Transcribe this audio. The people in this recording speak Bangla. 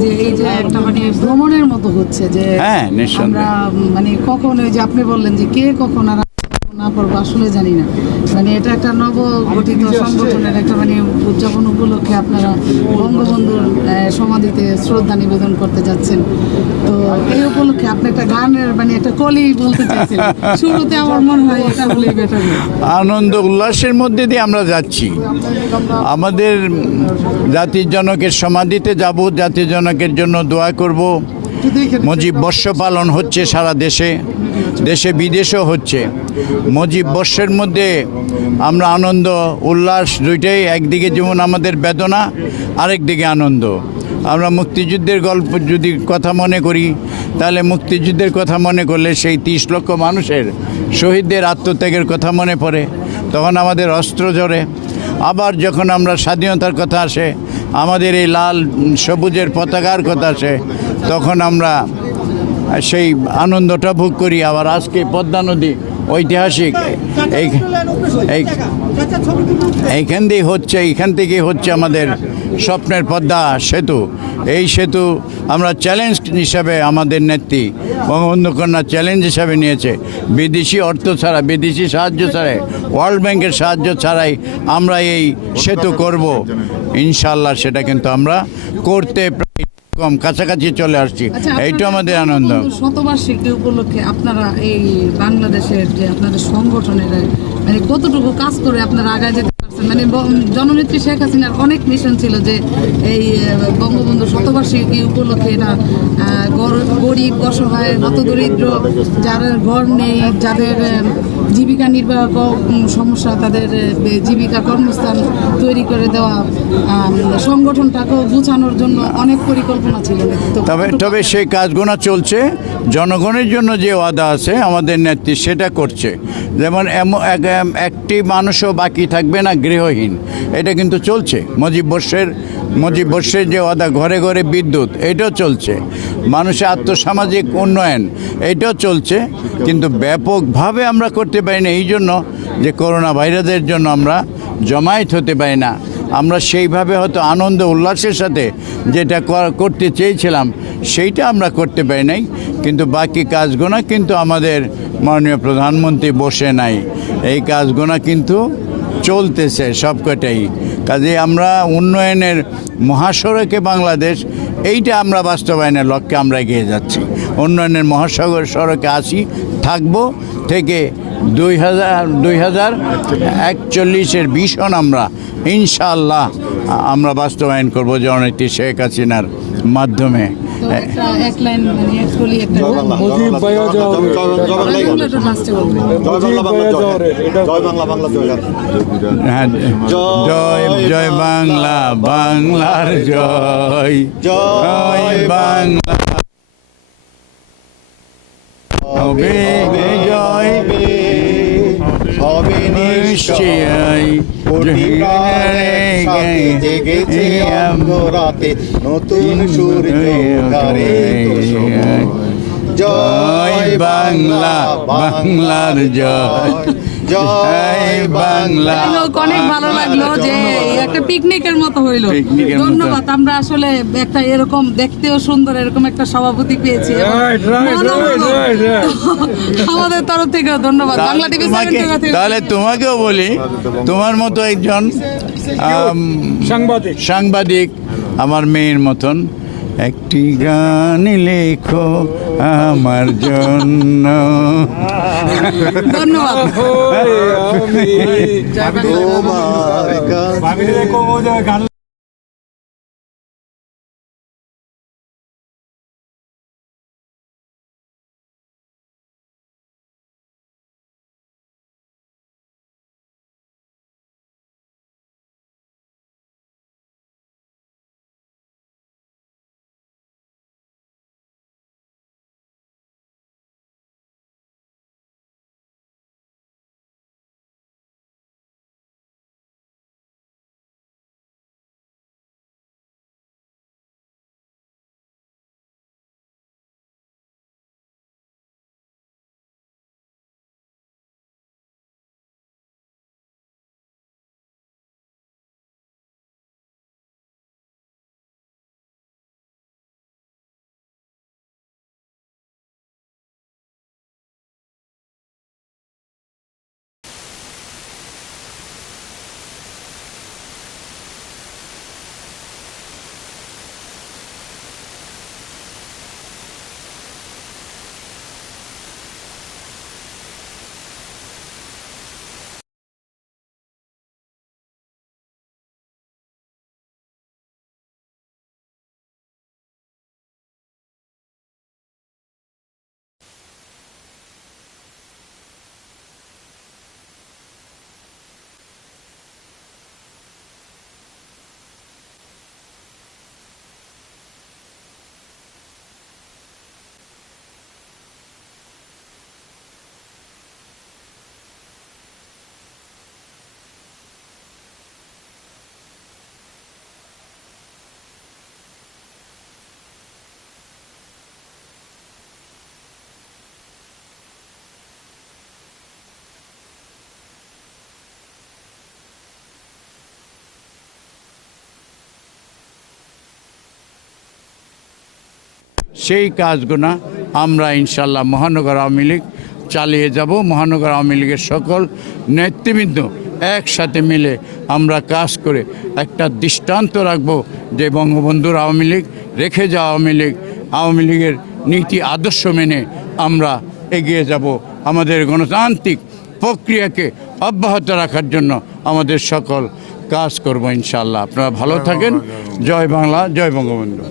যে এই যে একটা মানে ভ্রমণের মতো হচ্ছে যে হ্যাঁ। আমরা মানে কখন ওই যে আপনি বললেন যে কে কখন আর না পড়ব আসলে জানি না। মানে এটা একটা নব গঠিত সংগঠনের একটা মানে উদযাপন উপলক্ষে আপনারা বঙ্গবন্ধুর আহ, সমাধিতে শ্রদ্ধা নিবেদন করতে যাচ্ছেন। তো উপলক্ষে আপনি একটা গানের মানে একটা কলি বলতে শুরুতে আমার মনে হয় এটা বলেই বেটার আনন্দ উল্লাসের মধ্যে দিয়ে আমরা যাচ্ছি। আমাদের জাতির জনকের সমাধিতে যাব, জাতির জনকের জন্য দোয়া করব। মজিব বর্ষ পালন হচ্ছে সারা দেশে দেশে বিদেশেও হচ্ছে। মজিব বর্ষের মধ্যে আমরা আনন্দ, উল্লাস দুইটাই, একদিকে যেমন আমাদের বেদনা, আরেকদিকে আনন্দ। আমরা মুক্তিযুদ্ধের গল্প যদি কথা মনে করি, তাহলে মুক্তিযুদ্ধের কথা মনে করলে সেই তিরিশ লক্ষ মানুষের শহীদদের আত্মত্যাগের কথা মনে পড়ে, তখন আমাদের অস্ত্র ঝরে। আবার যখন আমরা স্বাধীনতার কথা আসে, আমাদের এই লাল, সবুজের পতাকার কথা আসে, তখন আমরা সেই আনন্দটা ভোগ করি। আবার আজকে পদ্মা নদী ঐতিহাসিক, এই এই, এইখান দিয়ে হচ্ছে, এইখান থেকে হচ্ছে আমাদের স্বপ্নের পদ্মা সেতু। এই সেতু আমরা চ্যালেঞ্জ হিসাবে আমাদের নেত্রী বঙ্গবন্ধু কন্যা চ্যালেঞ্জ হিসাবে নিয়েছে। বিদেশি অর্থ ছাড়া বিদেশি সাহায্য ছাড়াই ওয়ার্ল্ড ব্যাংকের সাহায্য ছাড়াই আমরা এই সেতু করব। ইনশাল্লাহ সেটা কিন্তু আমরা করতে প্রায় কম কাছাকাছি চলে আসছি। আচ্ছা, এইটা আমাদের আনন্দ। শতবার্ষিকী উপলক্ষে আপনারা এই বাংলাদেশের যে আপনাদের সংগঠনের মানে কতটুকু কাজ করে আপনারা আগায় যেতে মানে জননেত্রী শেখ হাসিনার অনেক মিশন ছিল যে এই বঙ্গবন্ধু শতবার্ষিকী উপলক্ষে এটা আহ, গরিব অসহায় গত দরিদ্র যারা ঘর নেই যাদের জীবিকা নির্বাহ সমস্যা তাদের জীবিকা কর্মস্থান তৈরি করে দেওয়া সংগঠনটাকেও গুছানোর জন্য অনেক পরিকল্পনা ছিল তবে তবে সেই কাজগুলো চলছে। জনগণের জন্য যে ওয়াদা আছে আমাদের নেত্রী সেটা করছে। যেমন একটি মানুষও বাকি থাকবে না গৃহহীন। এটা কিন্তু চলছে। মজিব বর্ষের মজিব বর্ষের যে অদা ঘরে ঘরে বিদ্যুৎ, এটাও চলছে। মানুষের আত্মসামাজিক উন্নয়ন, এটাও চলছে। কিন্তু ব্যাপকভাবে আমরা করতে পারি না, এই জন্য যে করোনা ভাইরাসের জন্য আমরা জমায়েত হতে পারি না। আমরা সেইভাবে হয়তো আনন্দ, উল্লাসের সাথে যেটা করতে চেয়েছিলাম, সেইটা আমরা করতে পারি নাই। কিন্তু বাকি কাজগুলো কিন্তু আমাদের মাননীয় প্রধানমন্ত্রী বসে নাই। এই কাজগুলো কিন্তু চলতেছে সবকটাই। কাজে আমরা উন্নয়নের মহাসড়কে বাংলাদেশ, এইটা আমরা বাস্তবায়নের লক্ষ্যে আমরা এগিয়ে যাচ্ছি। উন্নয়নের মহাসাগর সড়কে আসি, থাকব, থেকে দুই হাজার দুই হাজার একচল্লিশের ভীষণ আমরা, ইনশাআল্লাহ, আমরা বাস্তবায়ন করব জননেত্রী শেখ হাসিনার মাধ্যমে। জয় বাংলা বাংলা জয় জয় জয় বাংলা বাংলার জয় জয় বাংলা। জয় নিশ্চয় জেগেছে রাতে নতুন সূর্য জয় বাংলা বাংলার জয়। জয় বাংলা। অনেক ভালো লাগল যে একটা পিকনিকের মতো হইল। পিকনিকের ধন্যবাদ আমরা আসলে একটা এরকম দেখতেও সুন্দর এরকম একটা সভাপতি পেয়েছি. আমাদের তরফ থেকে ধন্যবাদ। বাংলা টিভি তাহলে তোমাকেও বলি তোমার মতো একজন সাংবাদিক। সাংবাদিক আমার মেয়ের মতন। একটি গান লেখো আমার জন্য। ধন্যবাদ। সেই কাজগুনা আমরা ইনশাল্লাহ মহানগর আওয়ামী লীগ চালিয়ে যাব। মহানগর আওয়ামী লীগের সকল নেতৃবৃন্দ একসাথে মিলে আমরা কাজ করে একটা দৃষ্টান্ত রাখব যে বঙ্গবন্ধুর আওয়ামী লীগ রেখে যাওয়া আওয়ামী লীগ আওয়ামী লীগের নীতি আদর্শ মেনে আমরা এগিয়ে যাব। আমাদের গণতান্ত্রিক প্রক্রিয়াকে অব্যাহত রাখার জন্য আমাদের সকল কাজ করব ইনশাল্লাহ আপনারা ভালো থাকেন। জয় বাংলা জয় বঙ্গবন্ধু।